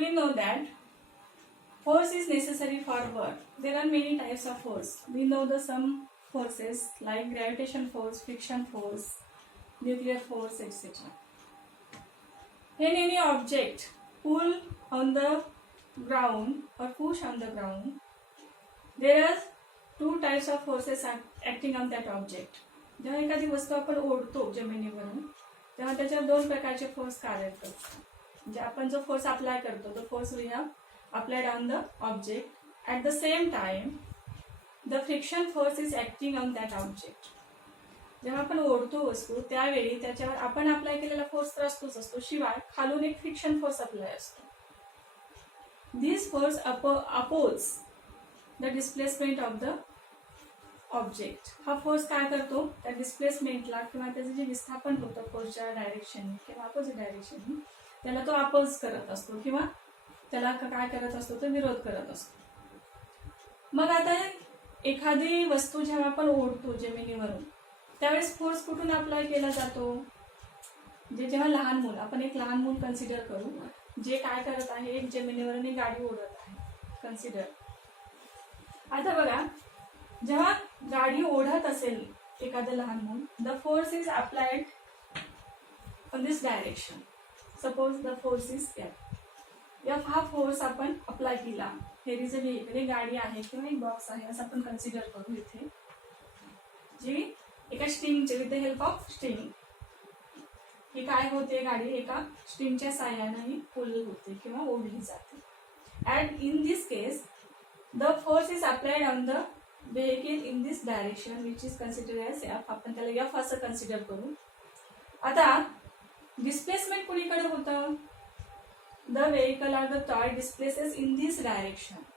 we know that force is necessary for work. There are many types of force. We know the some forces like gravitation force, friction force, nuclear force, etc. When any object pull on the ground or push on the ground, there are two types of forces acting on that object. जेव्हा एखादी वस्तू आपण ओढतो जमिनीवरून तेव्हा त्याच्यावर दोन प्रकारचे फोर्स कार्य करतात. म्हणजे आपण जो फोर्स अप्लाय करतो तो force we have applied on the object. At the same time the friction force is acting on that object. जेव्हा आपण ओढतो वस्तू त्यावेळी त्याच्यावर आपण अप्लाय केलेला फोर्स तर असतो, शिवाय खालून एक फ्रिक्शन फोर्स अप्लाय असतो. This force oppose the displacement of the object. हा फोर्स काय करतो त्या डिस्प्लेसमेंटला किंवा त्याचं जे विस्थापन होतं फोर्सच्या डायरेक्शनने किंवा अपोजिट डायरेक्शनने त्याला तो अपोज करत असतो किंवा त्याला काय करत असतो तो विरोध करत असतो. मग आता एखादी वस्तू जेव्हा आपण ओढतो जमिनीवरून त्यावेळेस फोर्स कुठून अप्लाय केला जातो. जेव्हा लहान मूल, आपण एक लहान मूल कन्सिडर करू जे काय करत आहे, एक जमिनीवरून एक गाडी ओढत आहे कन्सिडर. आता बघा जेव्हा गाडी ओढत असेल एखादं लहान मूल, the force is applied on this direction. Suppose the force is F. हा फोर्स आपण अप्लाय केला. हेर इज अ व्हेहिकल, एक गाडी आहे किंवा एक बॉक्स आहे असं आपण कन्सिडर करू इथे, जी एका स्ट्रिंगचे with the help of string ही काय होते, गाडी एका स्ट्रिंगच्या साह्याने ही पुल होते किंवा ओढली जाते. And in this case the force is applied on the vehicle in this direction which is consider as F. आपण त्याला एफ असं कन्सिडर करू. आता डिस्प्लेसमेंट कुणीकडे होतं, the vehicle or the toy displaces in this direction.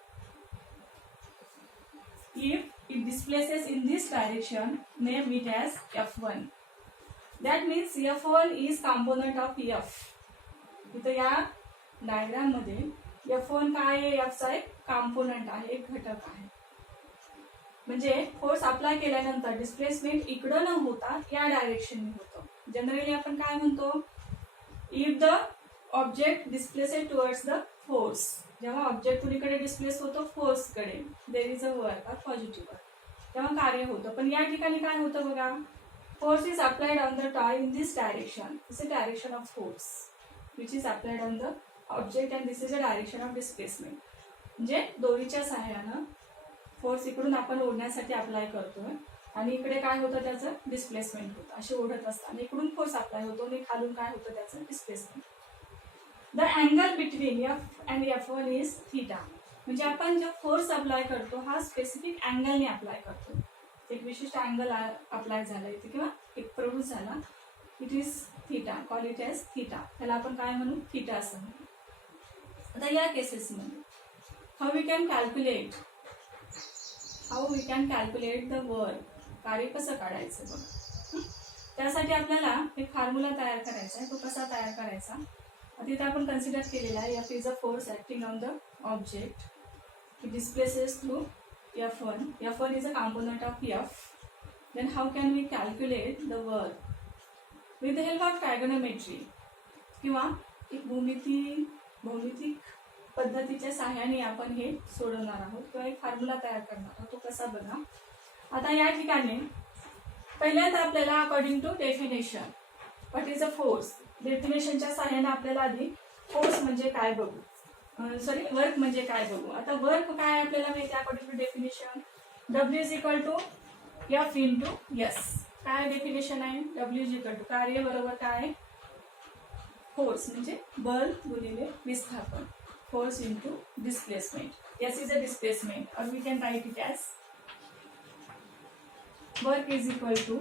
If it displaces in this direction, name it as F1. That means F1 is component of F. इथं या diagram मध्ये F1 काय आहे, F चा एक कॉम्पोनंट आहे, एक घटक आहे. म्हणजे फोर्स अप्लाय केल्यानंतर डिस्प्लेसमेंट इकडं न होता या डायरेक्शनने होतं. जनरली आपण काय म्हणतो, if the object displaced towards the force. जेव्हा ऑब्जेक्ट कुणीकडे डिस्प्लेस होतो फोर्सकडे, there is a work or positive work, तेव्हा कार्य होतं. पण या ठिकाणी काय होतं बघा, force is applied on the toy in this direction. This is direction of force which is applied on the object and this is a direction of displacement. म्हणजे दोरीच्या सहाय्यानं फोर्स इकडून आपण ओढण्यासाठी अप्लाय करतोय आणि इकडे काय होतं त्याचं डिस्प्लेसमेंट होतं. असे ओढत असताना इकडून फोर्स अप्लाय होतो आणि खालून काय होतं त्याचं displacement. The angle between F and F1 is theta. म्हणजे आपण जो फोर्स अप्लाय करतो हा स्पेसिफिक अँगलने अप्लाय करतो. एक विशिष्ट अँगल अप्लाय झाला इथे किंवा एक प्रोड्यूस झाला, it is theta, call it as theta. त्याला आपण काय म्हणू, थीटा असं म्हणू. आता या केसेसमध्ये how we can calculate the work, कार्य कसं काढायचं बघ. त्यासाठी आपल्याला एक फॉर्म्युला तयार करायचा आहे. तो कसा तयार करायचा, तिथे आपण कन्सिडर केलेला आहे. F is a force acting on the object. It displaces through F1. F1 is a component of F. Then how can we calculate the work? With the help of trigonometry किंवा एक भौमितिक पद्धतीच्या सहाय्याने आपण हे सोडवणार आहोत किंवा एक फॉर्म्युला तयार करणार आहोत. तो कसा बघा. आता या ठिकाणी पहिल्यांदा आपल्याला according to definition what is a force, डेफिनेशनच्या सहाय्याने आपल्याला आधी फोर्स म्हणजे काय बघू, वर्क म्हणजे काय बघू. आता वर्क काय आपल्याला माहिती आहे according to definition, W is equal to F into S. काय डेफिनेशन आहे, W इज इक्वल टू कार्य बरोबर काय फोर्स म्हणजे बल गुणिले विस्थापन, force into displacement. S is a displacement और we can write it as work is equal to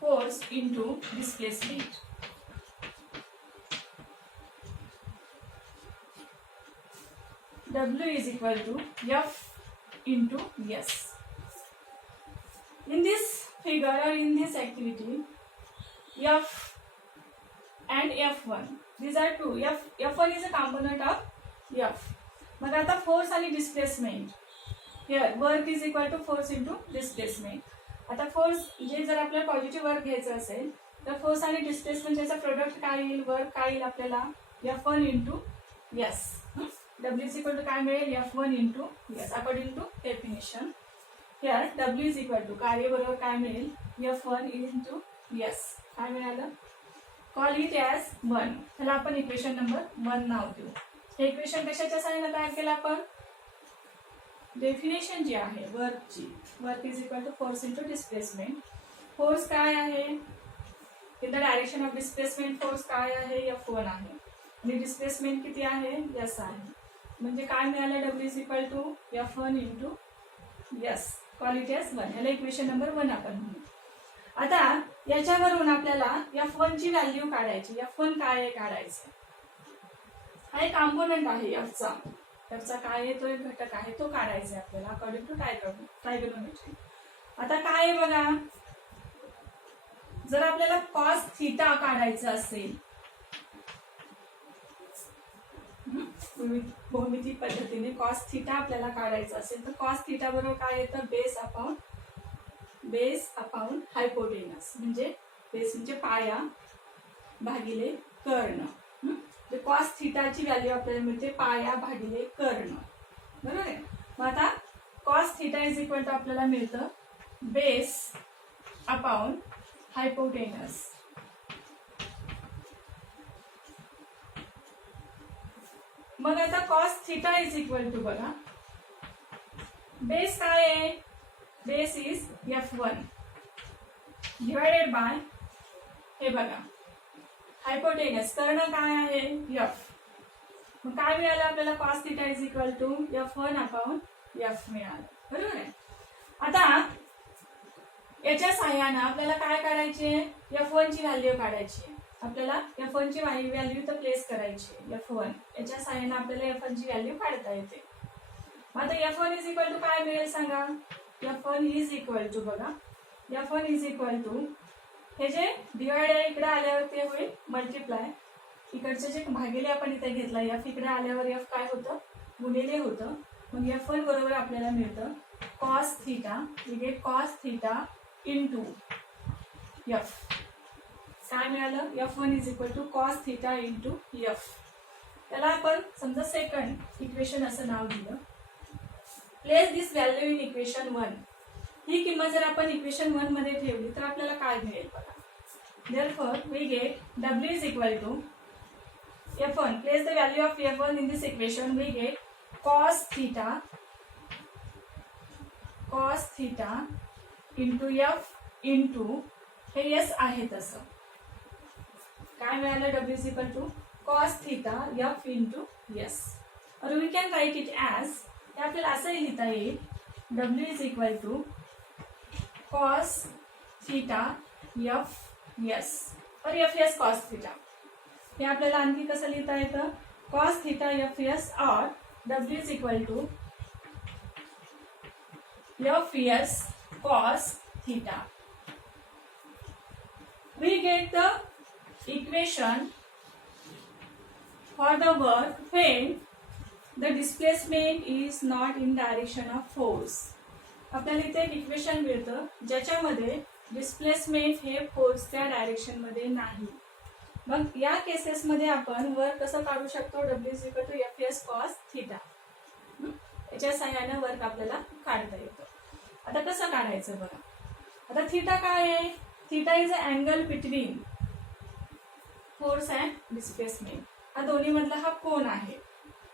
force into displacement. W is equal to F into S. In this figure or in this activity, F and F1, these are two. F1 is a component of F. मग आता force आणि displacement, here work is equal to force into displacement. आता force जे जर आपल्याला positive work घ्यायचं असेल तर फोर्स आणि डिस्प्लेसमेंट याचा प्रोडक्ट काय येईल, वर्क काय येईल आपल्याला, F1 into S. W is equal to काय मिळेल, F1 into S according to definition. Here W is equal to कार्य बरोबर काय मिळेल, F1 इंटू एस. काय मिळालं, कॉल इट ॲज 1. त्याला आपण इक्वेशन नंबर 1 नाव देऊ. हे इक्वेशन कशाच्या सहाय्याने तयार केलं आपण, डेफिनेशन जी आहे वर्कची, work is equal to force into displacement. Force काय आहे, in the direction of displacement force काय आहे, F1 आहे आणि डिस्प्लेसमेंट किती आहे, S आहे. म्हणजे काय मिळालं, W is equal to F1 into S, call it as 1. याला इक्वेशन नंबर 1 आपण म्हणू. आता याच्यावरून आपल्याला F1 ची व्हॅल्यू काढायची. F1 काय आहे काढायचं. हा एक कॉम्पोनंट आहे Fचा. Fचा काय आहे, तो एक घटक आहे, तो काढायचा आहे आपल्याला अकॉर्डिंग टू ट्रायगोनोमेट्री. आता काय आहे बघा, जर आपल्याला कॉस थीटा काढायचं असेल, भौमितिक पद्धतीने कॉस थीटा आपल्याला काढायचं असेल तर कॉस थीटा बरोबर काय येतं, बेस अपॉन हायपोटेनस. म्हणजे बेस म्हणजे पाया भागिले कर्ण. कॉस थीटाची व्हॅल्यू आपल्याला मिळते पाया भागिले कर्ण, बरोबर आहे. मग आता cos theta is equal to आपल्याला मिळतं बेस अपॉन हायपोटेनस. मग आता cos theta is equal to बघा, बेस काय आहे, base is F1 divided by, हे बघा हायपोटेनस कर्ण काय आहे, F. मग काय मिळालं आपल्याला, cos theta is equal to F1 upon F मिळालं, बरोबर आहे. आता याच्या साह्यानं आपल्याला काय काढायचे, F1 ची व्हॅल्यू काढायची. आपल्याला F1 ची व्हॅल्यू तर प्लेस करायची, F1 याच्या साह्यानं आपल्याला F1 ची व्हॅल्यू काढता येते. आता F1 इज इक्वल टू काय मिळेल सांगा, F1 इज इक्वल टू बघा, F1 इज इक्वल टू हे जे डिवाइड आहे इकडे आल्यावर ते होईल मल्टिप्लाय, इकडचे जे भागिले आपण इथे घेतला F इकडे आल्यावर F काय होतं, गुणिले होतं. मग F1 बरोबर आपल्याला मिळतं cos theta, we get cos theta into F. काय मिळालं, F1 is equal to cos theta into F. त्याला आपण समजा सेकंड इक्वेशन असं नाव दिलं. Place this value in equation 1. ही किंमत जर आपण इक्वेशन 1 मध्ये ठेवली तर आपल्याला काय मिळेल बघा. Therefore we get W is equal to F1. Place the value of F1 in this equation. We get cos theta into F into हे S आहे तसं. काय मिळालं, W is equal to cos theta F into S. or we can write it as, हे आपल्याला असंही लिहिता येईल, W is equal to cos theta F S और F S cos theta. हे आपल्याला आणखी कसं लिहिता येतं, cos theta F S और W is equal to F S cos theta. We get the equation for the work when the displacement is not in direction of force. आपल्याला इथे एक इक्वेशन मिळतं ज्याच्यामध्ये डिस्प्लेसमेंट हे फोर्सच्या डायरेक्शन मध्ये नाही. मग या केसेस मध्ये आपण वर्क कसं काढू शकतो, W is equal to F S cos theta. याच्या सहाय्याने वर्क आपल्याला काढता येतं. आता कसं काढायचं बघा. आता थीटा काय आहे, theta is a angle between force and displacement. हा दोन्ही मधला हा कोन आहे.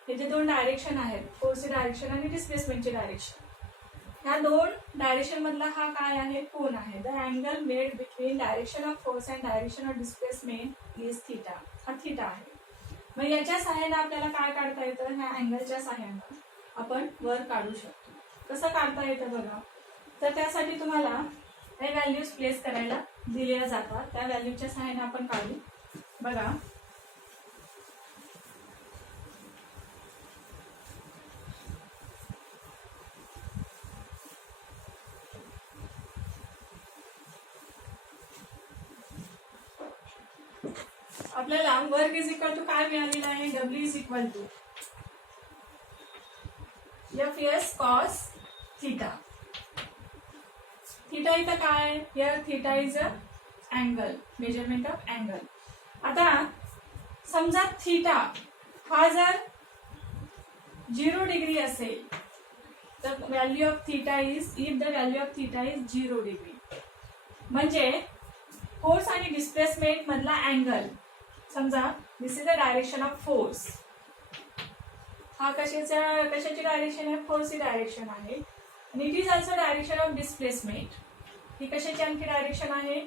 हे जे दोन डायरेक्शन आहेत, फोर्सचे डायरेक्शन आणि डिस्प्लेसमेंटचे डायरेक्शन, ह्या दोन डायरेक्शन मधला हा काय आहे, कोन आहे. The angle made between direction of force and direction of displacement is theta. हा थीटा आहे. मग याच्या सहाय्याने आपल्याला काय काढता येतं, ह्या अँगलच्या सहाय्याने आपण वर काढू शकतो. कसं काढता येतं बघा. तर त्यासाठी तुम्हाला काही व्हॅल्यूज प्लेस करायला दिलेल्या जातात, त्या व्हॅल्यूच्या सहाय्याने आपण काढू. बघा आपल्याला वर्क इज इक्वल टू काय मिळालेलं आहे, W is equal to F S cos theta. Theta इथं काय, here theta is a angle, measurement of angle. आता समजा थीटा हा जर 0 डिग्री असेल तर value of theta is, if the value of theta is 0 degree, म्हणजे फोर्स आणि डिस्प्लेसमेंट मधला अँगल, समजा this is the direction of force, हा कशाची डायरेक्शन आहे, फोर्सची डायरेक्शन आहे, आणि it is also direction of displacement, ही कशाची आणखी डायरेक्शन आहे,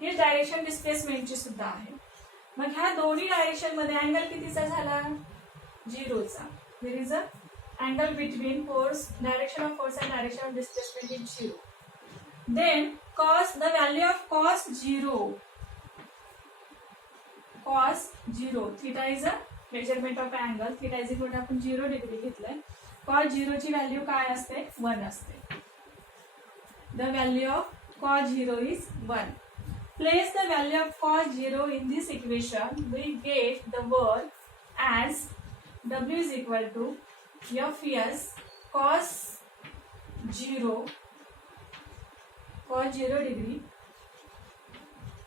ही डायरेक्शन डिस्प्लेसमेंटची सुद्धा आहे. मग ह्या दोन्ही डायरेक्शन मध्ये अँगल कितीचा झाला, 0चा. There is a angle between force, direction of force and direction of displacement is 0. Then cos, the value of cos 0, theta is a measurement of angle, theta is equal to आपण 0 degree घेतलंय, cos 0 ची value काय असते, 1 असते. The value of cos 0 is 1. Place the value of cos 0 in this equation, we get the work as W is equal to Fs cos 0 degree,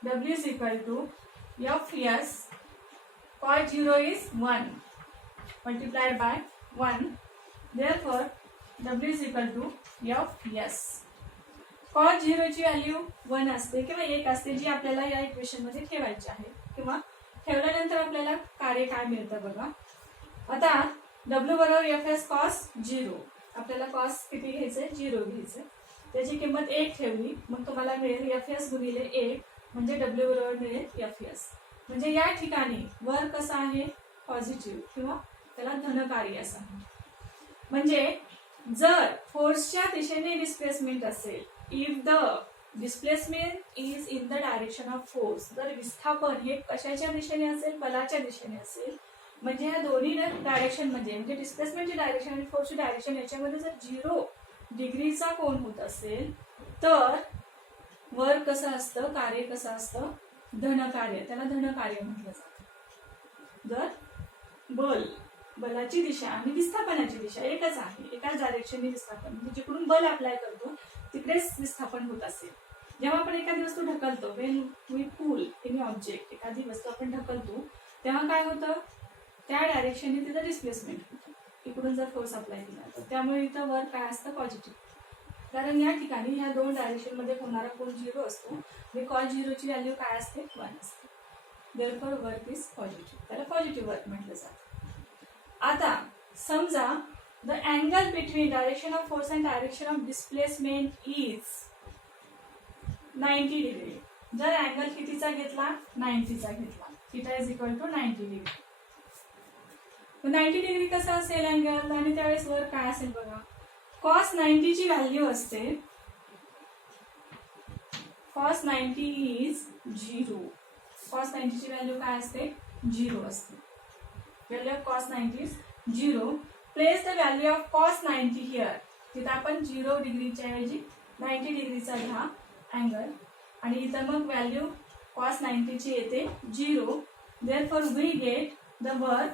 W is equal to Fs cos 0 is 1 multiplied by 1, therefore W is equal to Fs. cos 0 ची value 1 असते किंवा 1 असते, जी आपल्याला या equation मध्ये ठेवायची आहे, किंवा ठेवल्यानंतर आपल्याला कार्य काय मिळतं बघा. आता W बरोबर Fs cos 0, आपल्याला cos किती घ्यायचंय, 0 घ्यायचंय, त्याची किंमत 1 ठेवली, मग तुम्हाला मिळेल Fs गुणिले 1, म्हणजे W बरोबर मिळेल Fs. म्हणजे या ठिकाणी वर कसं आहे, पॉझिटिव्ह किंवा त्याला धनकारी असं आहे. म्हणजे जर फोर्सच्या दिशेने डिस्प्लेसमेंट असेल, if the displacement is in the direction of force, जर विस्थापन हे कशाच्या दिशेने असेल, बलाच्या दिशेने असेल, म्हणजे या दोन्ही डायरेक्शन मध्ये, म्हणजे डिस्प्लेसमेंटची डायरेक्शन आणि फोर्सची डायरेक्शन याच्यामध्ये जर 0 डिग्रीचा कोन होत असेल, तर वर कसं असतं, कार्य कसं असतं, धनकार्य, त्याला धनकार्य म्हटलं जातं. जर बलाची दिशा आणि विस्थापनाची दिशा एकच आहे, एकाच डायरेक्शनने विस्थापन, म्हणजे जिकडून बल अप्लाय करतो तिकडेच विस्थापन होत असेल. जेव्हा आपण एखादी वस्तू ढकलतो, when we pull any object, एखादी वस्तू आपण ढकलतो, तेव्हा काय होतं, त्या डायरेक्शनने तिथं डिस्प्लेसमेंट होतं, इकडून जर फोर्स अप्लाय केला तर. त्यामुळे इथं वर काय असतं, पॉझिटिव्ह, कारण या ठिकाणी या दोन डायरेक्शन मध्ये होणारा कोन 0 असतो, म्हणजे cos 0 ची व्हॅल्यू काय असते, 1 असते. देअरफॉर वर्क इज पॉझिटिव्ह, त्याला पॉझिटिव्ह वर्क म्हटलं जातं. आता समजा the angle between direction of force and direction of displacement is 90 degree. जर अँगल कितीचा घेतला, 90चा घेतला, theta is equal to 90 degree. 90 degree कसा असेल अँगल, आणि त्यावेळेस वर काय असेल बघा, cos 90 ची व्हॅल्यू असते, cos 90 इज 0. cos 90 ची व्हॅल्यू काय असते, 0 असते. Value of cos 90 is 0. Place the value of cos 90 here, तिथं आपण 0 डिग्रीच्या ऐवजी 90 डिग्रीचा घ्या अँगल, आणि इथं मग व्हॅल्यू cos 90 ची येते 0. Therefore we get the work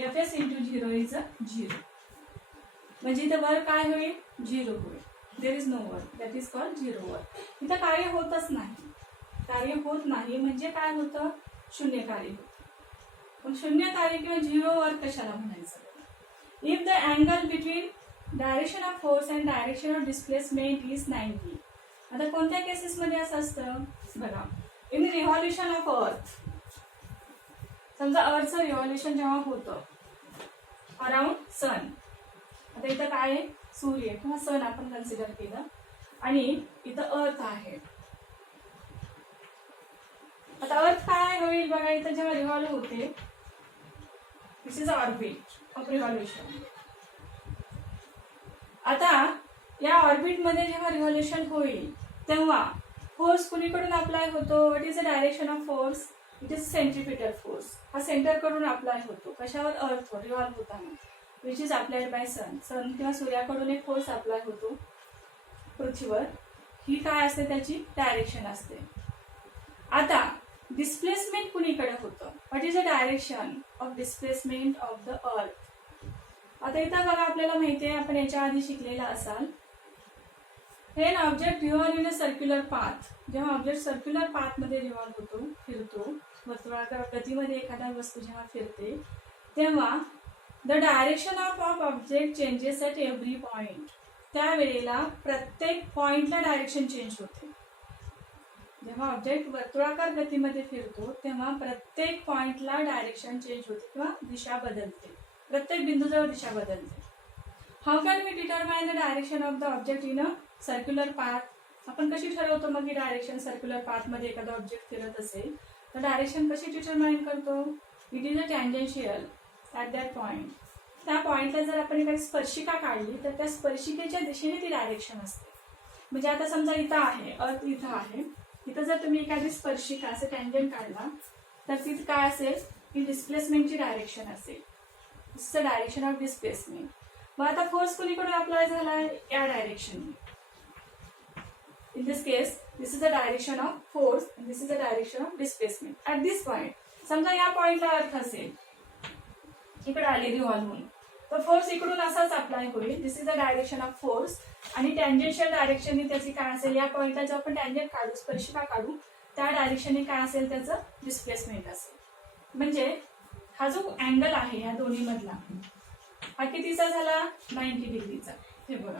Fs into 0 is 0. म्हणजे इथं वर्क काय होईल, 0 होईल. There is no work, that is called 0 work. इथं कार्य होतच नाही, कार्य होत नाही म्हणजे काय होतं, शून्य कार्य होतं. पण शून्य कार्य किंवा 0 वर्क कशाला म्हणायचं, if the angle between direction of force and direction of displacement is 90. आता कोणत्या केसेसमध्ये असं असतं बघा, इन रिव्हॉल्युशन ऑफ अर्थ, समजा अर्थचं रिव्हॉल्युशन जेव्हा होतं अराउंड सन, आता इथं काय आहे, सूर्य किंवा सन आपण कन्सिडर केलं, आणि इथं अर्थ आहे. आता अर्थ काय होईल बघा, इथं जेव्हा रिव्हॉल्व होते, दिस इज ऑर्बिट ऑफ रिव्हॉल्युशन. आता या ऑर्बिट मध्ये जेव्हा रिव्हॉल्युशन होईल तेव्हा फोर्स कुणीकडून अप्लाय होतो, what is the direction of force, it is centripetal force. हा सेंटर कडून अप्लाय होतो, कशावर, अर्थ वर रिव्हॉल्व होताना, विच इज अप्लाइड बाय सन. सन किंवा सूर्याकडून एक फोर्स अप्लाय होतो पृथ्वीवर, ही काय असते, त्याची डायरेक्शन असते. आता डिस्प्लेसमेंट कुणीकडे होतं, what is the direction of displacement of the earth. आता इथं बघा आपल्याला माहिती आहे, आपण याच्या आधी शिकलेला असाल, When object revolve in a circular path, जेव्हा ऑब्जेक्ट सर्क्युलर पाथ मध्ये रिव्हॉल्व होतो, फिरतो, वर्तुळाकार गतीमध्ये एखादा वस्तू जेव्हा फिरते, तेव्हा the direction of object changes at every point. त्यावेळेला प्रत्येक पॉइंटला डायरेक्शन चेंज होते. जेव्हा ऑब्जेक्ट वर्तुळाकार गतीमध्ये फिरतो तेव्हा प्रत्येक पॉइंटला डायरेक्शन चेंज होते किंवा दिशा बदलते. प्रत्येक बिंदूजवळ दिशा बदलते. How can we determine the direction of the object in a circular path. आपण कशी ठरवतो मग ही डायरेक्शन सर्क्युलर पाथ मध्ये एखादा ऑब्जेक्ट फिरत असेल तर डायरेक्शन कशी डिटरमाइन करतो. It is a tangential at that point. त्या पॉइंटला जर आपण एखादी स्पर्शिका काढली तर त्या स्पर्शिकेच्या दिशेने ती डायरेक्शन असते. म्हणजे आता समजा इथं आहे, अर्थ इथं आहे, इथं जर तुम्ही एखादी स्पर्शिका असे टँजंट काढला तर तिथे काय असेल, ही डिस्प्लेसमेंटची डायरेक्शन असेल. This is the direction of displacement. मग आता फोर्स कुणीकडून अप्लाय झालाय, या डायरेक्शनने. In this case, this is the direction of force and this is the direction of displacement. At this point, समजा या पॉइंटला अर्थ असेल, इकडे आले रिव्हॉल्व होऊन, तर फोर्स इकडून असाच अप्लाय होईल. This is the direction of force आणि टँजेन्शियल डायरेक्शनने त्याची काय असेल, या पॉइंटला जेव्हा आपण टँजेंट काढू, स्पर्शिका काढू, त्या डायरेक्शनने काय असेल, त्याचं डिस्प्लेसमेंट असेल. म्हणजे हा जो अँगल आहे या दोन्ही मधला, हा कितीचा झाला, 90 डिग्रीचा. हे बघा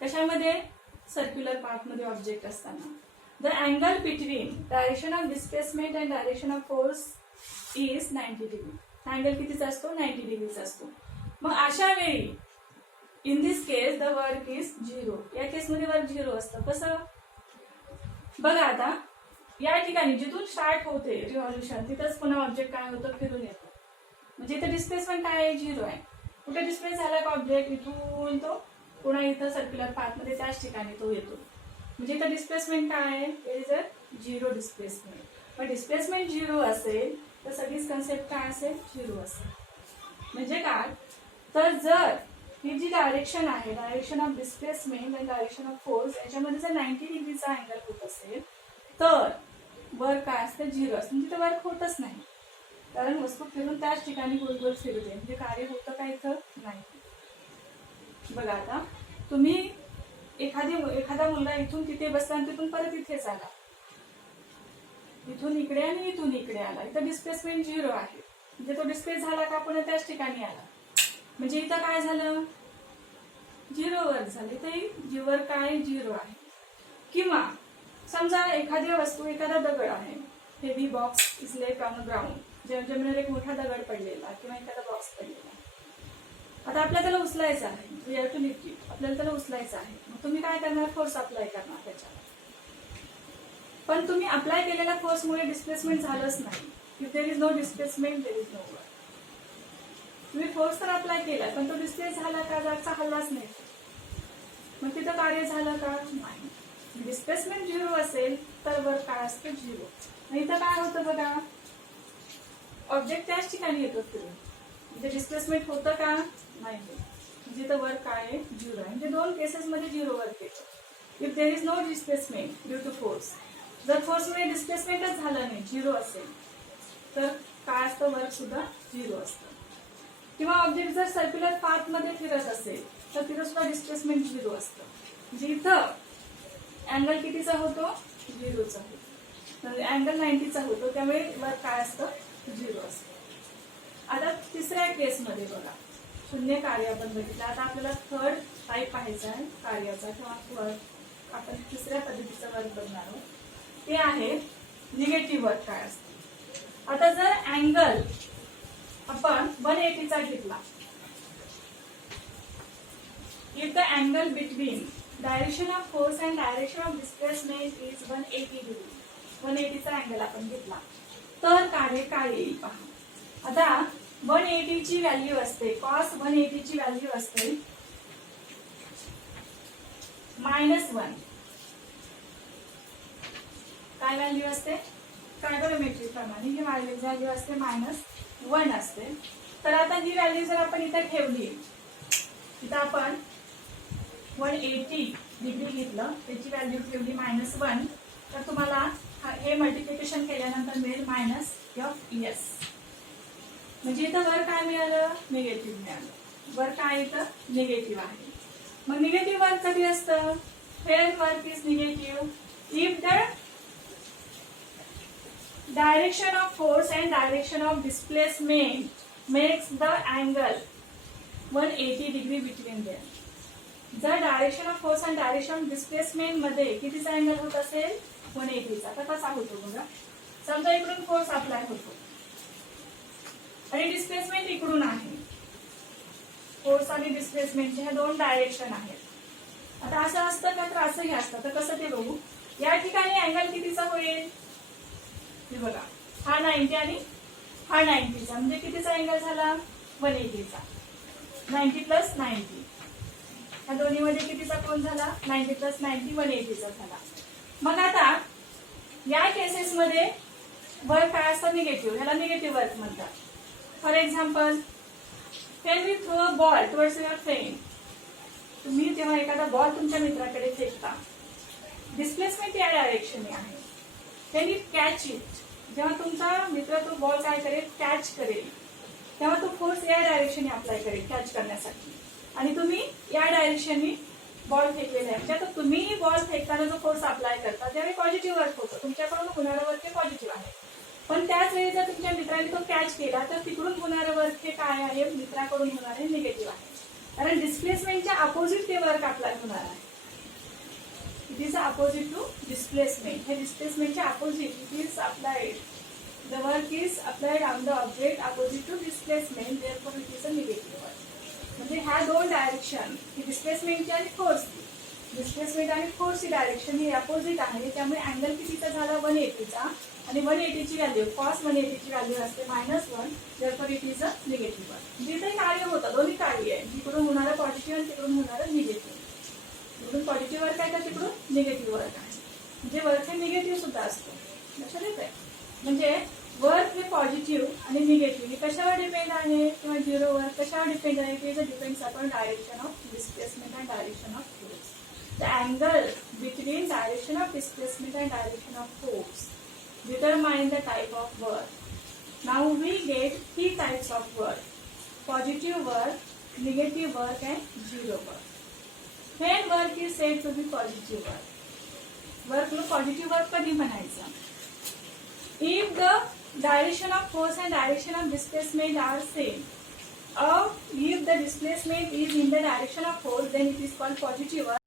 कशामध्ये, सर्क्युलर पाथ मध्ये ऑब्जेक्ट असताना. The angle between direction of displacement and direction of force is 90 degree. Angle कितीचा असतो, 90 डिग्रीचा असतो. मग अशा वेळी in this case the work is 0. या केसमध्ये वर्क 0 असतं. कसं बघा, आता या ठिकाणी जिथून स्टार्ट होते रिव्हॉल्युशन तिथंच पुन्हा ऑब्जेक्ट काय होतं, फिरून येतो. म्हणजे इथं डिस्प्लेसमेंट काय आहे, 0 आहे. कुठे डिस्प्लेस झाला का ऑब्जेक्ट, इथून तो पुन्हा इथं सर्क्युलर पाथ मध्ये त्याच ठिकाणी तो येतो. म्हणजे इथं डिस्प्लेसमेंट काय आहे, इट इज अ 0 डिस्प्लेसमेंट. पण डिस्प्लेसमेंट 0 असेल तर सगळीच कन्सेप्ट काय असेल, 0 असेल. म्हणजे काय, तर जर ही जी डायरेक्शन आहे, डायरेक्शन ऑफ डिस्प्लेसमेंट आणि डायरेक्शन ऑफ फोर्स, याच्यामध्ये जर 90 डिग्रीचा अँगल होत असेल तर वर्क काय असतं, 0 असतं. म्हणजे इथं वर्क होतच नाही, कारण वस्तू फिरून त्याच ठिकाणी गोल गोल फिरते. म्हणजे कार्य होतं का इथं, नाही. बघा आता तुम्ही एखादा मुलगा इथून तिथे बसला आणि तिथून परत इथेच आला, इथून इकडे आणि इथून इकडे आला, इथं डिस्प्लेसमेंट 0 आहे. म्हणजे तो डिस्प्लेस झाला का पुन्हा त्याच ठिकाणी आला, म्हणजे इथं काय झालं, 0 वर्क झाले. ते वर्क काय, 0 आहे. किंवा समजा एखादी वस्तू, एखादा दगड आहे, heavy box is left on the ground. जमिनीवर एक मोठा दगड पडलेला किंवा एखादा बॉक्स पडलेला, आता आपल्याला त्याला उचलायचं आहे, we have to lift it. आपल्याला त्याला उचलायचं आहे. मग तुम्ही काय करणार, फोर्स अप्लाय करणार त्याच्यावर. पण तुम्ही अप्लाय केलेल्या फोर्समुळे डिस्प्लेसमेंट झालंच नाही. If there is no displacement there is no work. तुम्ही फोर्स तर अप्लाय केला पण तो डिस्प्लेस झाला का, जागचा हल्लाच नाही, मग तिथं कार्य झालं का, नाही. डिस्प्लेसमेंट 0 असेल तर वर्क काय असतं, 0. नाही तर काय होतं बघा, ऑब्जेक्ट त्याच ठिकाणी येतो फिरून. म्हणजे डिस्प्लेसमेंट होतं का, नाही. म्हणजे तर वर्क काय आहे, 0 आहे. म्हणजे दोन केसेसमध्ये 0 वर्क येतो. If there is no displacement due to force, जर फोर्समुळे डिस्प्लेसमेंटच झालं नाही, 0 असेल तर काय असतं, वर्क सुद्धा 0 असतं. किंवा ऑब्जेक्ट जर सर्क्युलर पाथ मध्ये फिरत असेल तर तिथं सुद्धा डिस्प्लेसमेंट 0 असतं. म्हणजे इथं अँगल कितीचा होतो, 0चा होतो. अँगल 90चा होतो, त्यामुळे वर्क काय असतं, 0 असतं. आता तिसऱ्या केसमध्ये बघा, शून्य कार्य आपण बघितलं. आता आपल्याला थर्ड टाईप पाहायचा आहे कार्याचा किंवा वर्क. आपण तिसऱ्या पद्धतीचा वर्क बघणार आहोत, ते आहे निगेटिव्ह वर्क काय असतं. आता जर अँगल आपण 180चा घेतला, if the angle between direction of force and direction of displacement is 180 degree, 180चा अँगल आपण घेतला तर कार्य काय येईल पहा. आता 180 ची व्हॅल्यू असते, कॉस 180 ची व्हॅल्यू असते -1. काय व्हॅल्यू असते, ट्रायगोनोमेट्री प्रमाणे ही व्हॅल्यू असते -1 असते. तर आता ही व्हॅल्यू जर आपण इथे ठेवली, इथं आपण 180 डिग्री घेतलं, त्याची व्हॅल्यू ठेवली -1, तर तुम्हाला हे मल्टिप्लिकेशन केल्यानंतर मिळेल -f(s). म्हणजे इथं वर काय मिळालं, निगेटिव्ह मिळालं. वर काय इथं निगेटिव्ह आहे. मग निगेटिव्ह वर्क कधी असतं? When work is negative, if the direction of force and direction of displacement makes the angle 180 degree between them. जर डायरेक्शन ऑफ फोर्स आणि डायरेक्शन ऑफ डिस्प्लेसमेंट मध्ये कितीचा अँगल होत असेल? 180 चा. तर कसा होतो बघा. समजा इकडून फोर्स अप्लाय होतो आणि डिस्प्लेसमेंट इकडून आहे. फोर्स आणि डिस्प्लेसमेंटचे हे दोन डायरेक्शन आहेत. आता असं असतं का तर असंही असतं. तर कसं ते बघू. या ठिकाणी अँगल कितीचा होईल? हे बघा, हा 90 आणि हा 90 चा, म्हणजे कितीचा अँगल झाला? 180 चा. 90 प्लस 90, या दोन्हीमध्ये कितीचा कोन झाला? 90 प्लस 90 180 चा झाला. मग आता या केसेसमध्ये वर्क काय असतं? निगेटिव्ह. ह्याला निगेटिव्ह वर्क म्हणतात. For example, when we throw a ball towards your friend, तुम्ही जेव्हा एखादा बॉल तुमच्या मित्राकडे फेकता, डिस्प्लेसमेंट या डायरेक्शनने आहे. when you catch it, जेव्हा तुमचा मित्र तो बॉल काय करेल? कॅच करेल, तेव्हा तो फोर्स या डायरेक्शनने अप्लाय करेल कॅच करण्यासाठी, आणि तुम्ही या डायरेक्शनने बॉल फेकलेला आहे. म्हणजे आता तुम्ही बॉल फेकताना जो फोर्स अप्लाय करता त्यावेळी पॉझिटिव्ह वर्क होतं, तुमच्याकडून होणारं वर्क हे पॉझिटिव्ह आहे. पण त्याच वेळी जर तुमच्या मित्राने तो कॅच केला तर तिकडून होणारं वर्क हे काय आहे? मित्राकडून होणारे निगेटिव्ह आहे. कारण डिस्प्लेसमेंटच्या अपोजिट ते वर्क अप्लाय होणार आहे. It is opposite to displacement. हे डिस्प्लेसमेंटच्या opposite it is applied. The work is applied on the object opposite to displacement, therefore it is a negative work. म्हणजे ह्या दोन डायरेक्शन, ही डिस्प्लेसमेंटची आणि फोर्सची, डिस्प्लेसमेंट आणि फोर्सची डायरेक्शन ही अपोजिट आहे. त्यामुळे अँगल कितीचा झाला? 180 चा. आणि 180 ची व्हॅल्यू, कॉस 180 ची व्हॅल्यू असते -1, therefore it is a negative work. जिथे कार्य होतं, दोन्ही कार्य आहे, जिकडून होणारं पॉझिटिव्ह आणि तिकडून होणारं निगेटिव्ह. तिकडून पॉझिटिव्ह वर्क आहे तर तिकडून निगेटिव्ह वर्क आहे. म्हणजे वर्क हे निगेटिव्ह सुद्धा असतो. लक्षात येत आहे? म्हणजे वर्क हे पॉझिटिव्ह आणि निगेटिव्ह हे कशावर डिपेंड आहे? किंवा झिरो वर्क कशावर डिपेंड आहे? It is a depends upon direction of displacement and direction of force. The angle between direction of displacement and direction of force determine the type of work. Now we get three types of work: positive work, negative work and zero work. When work is said to be positive work, work ला positive work कधी म्हणायचं? If the direction of force and direction of displacement are same, or if the displacement is in the direction of force, then it is called positive work.